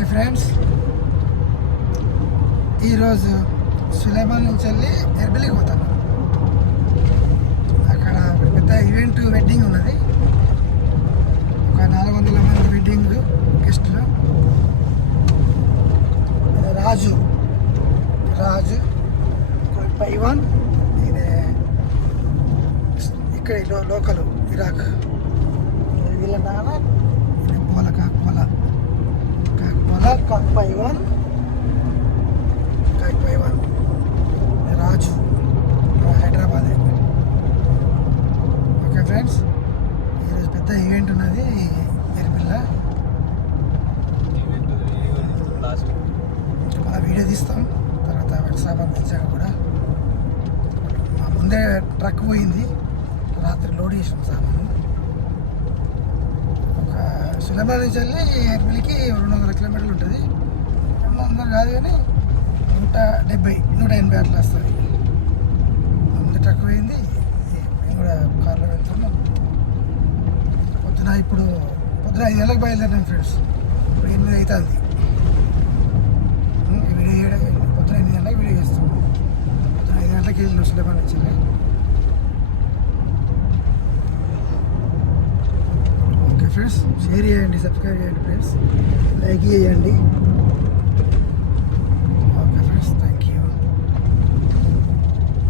Hi friends, ఈరోజు సులేమాన్ నుంచి వెళ్ళి ఎర్బిలికి పోతాను. అక్కడ పెద్ద ఈవెంట్ వెడ్డింగ్ ఉన్నది. ఒక 400 మంది వెడ్డింగ్ గెస్టులు. రాజు పైవాన్, ఇది ఇక్కడ లోకల్ ఇరాక్. వీళ్ళ నాన్న కాకపోల పైవాన్ రాజు హైదరాబాద్. ఓకే ఫ్రెండ్స్, ఈరోజు పెద్ద ఈవెంట్ ఉన్నది ఎర్బిల్ల. మన వీడియో తీస్తాం తర్వాత సామాన్ తెచ్చాక కూడా. మా ముందే ట్రక్ పోయింది, రాత్రి లోడ్ చేసిన సామాను. ఒక సులభాన్ నుంచి వెళ్ళి ఎర్బిలికి 200 కిలోమీటర్లు ఉంటుంది. 200 కాదు కానీ 180 అట్లా వస్తుంది. ముందు ట్రక్ పోయింది, మేము కూడా కార్లో వెళ్తున్నాం. పొద్దున 5 గంటలకు బయలుదేరినాం ఫ్రెండ్స్. ఇప్పుడు 8 అవుతుంది. పొద్దున 8 గంటలకు వీడియో చేస్తాం. పొద్దున 5 గంటలకు వెళ్ళినాం సులభాన్ నుంచి వెళ్ళి. ఓకే ఫ్రెండ్స్, షేర్ చేయండి, సబ్స్క్రైబ్ చేయండి ఫ్రెండ్స్, లైక్ చేయండి.